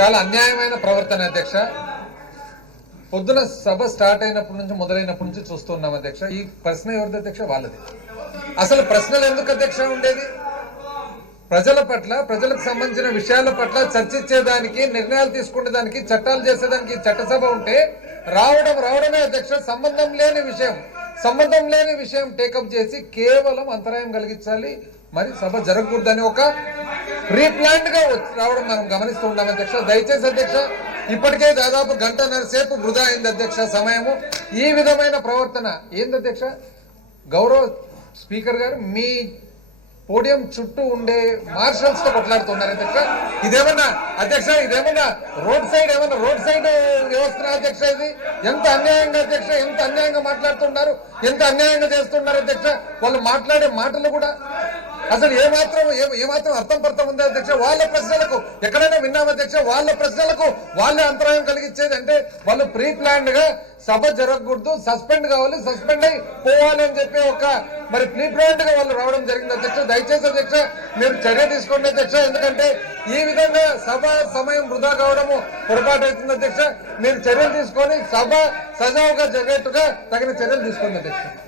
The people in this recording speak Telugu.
చాలా అన్యాయమైన ప్రవర్తన అధ్యక్ష. పొద్దున సభ స్టార్ట్ అయినప్పటి నుంచి మొదలైనప్పటి నుంచి చూస్తున్నాం అధ్యక్ష. ఈ ప్రశ్న ఎవరిది అధ్యక్ష? వాళ్ళది. అసలు ప్రశ్నలు ఎందుకు అధ్యక్ష ఉండేది? ప్రజల పట్ల, ప్రజలకు సంబంధించిన విషయాల పట్ల చర్చించేదానికి, నిర్ణయాలు తీసుకునేదానికి, చట్టాలు చేసేదానికి చట్టసభ ఉంటే రావడమే అధ్యక్ష. సంబంధం లేని విషయం టేకప్ చేసి కేవలం అంతరాయం కలిగించాలి, మరి సభ జరగకూడదని ఒక ప్రీ ప్లాన్డ్ గా రావడం మనం గమనిస్తున్నాం అధ్యక్ష. దయచేసి అధ్యక్ష, ఇప్పటికే దాదాపు గంటన్నర సేపు వృధా అయింది అధ్యక్ష సమయము. ఈ విధమైన ప్రవర్తన ఏంది అధ్యక్ష? గౌరవ స్పీకర్ గారు మీ పోడియం చుట్టూ ఉండే మార్షల్స్ తో కొట్లాడుతున్నారు అధ్యక్ష. ఇదేమన్నా అధ్యక్ష, ఇదేమన్నా రోడ్ సైడ్ వ్యవస్థ అధ్యక్ష? ఇది ఎంత అన్యాయంగా అధ్యక్ష, ఎంత అన్యాయంగా మాట్లాడుతున్నారు, ఎంత అన్యాయంగా చేస్తున్నారు అధ్యక్ష. వాళ్ళు మాట్లాడే మాటలు కూడా అసలు ఏమాత్రం అర్థం ఉంది అధ్యక్ష. వాళ్ళ ప్రశ్నలకు ఎక్కడైనా విన్నాం అధ్యక్ష, వాళ్ళ ప్రశ్నలకు వాళ్ళే అంతరాయం కలిగించేది. అంటే వాళ్ళు ప్రీ ప్లాన్డ్ గా సభ జరగకూడదు, సస్పెండ్ కావాలి, సస్పెండ్ అయి పోవాలి అని చెప్పి ఒక మరి ప్రీ ప్లాన్డ్ గా వాళ్ళు రావడం జరిగింది అధ్యక్ష. దయచేసి అధ్యక్ష మీరు చర్య తీసుకోండి అధ్యక్ష. ఎందుకంటే ఈ విధంగా సభ సమయం వృధా కావడము పొరపాటు అవుతుంది అధ్యక్ష. మీరు చర్యలు తీసుకొని సభ సజావుగా జరిగేట్టుగా తగిన చర్యలు తీసుకోండి అధ్యక్ష.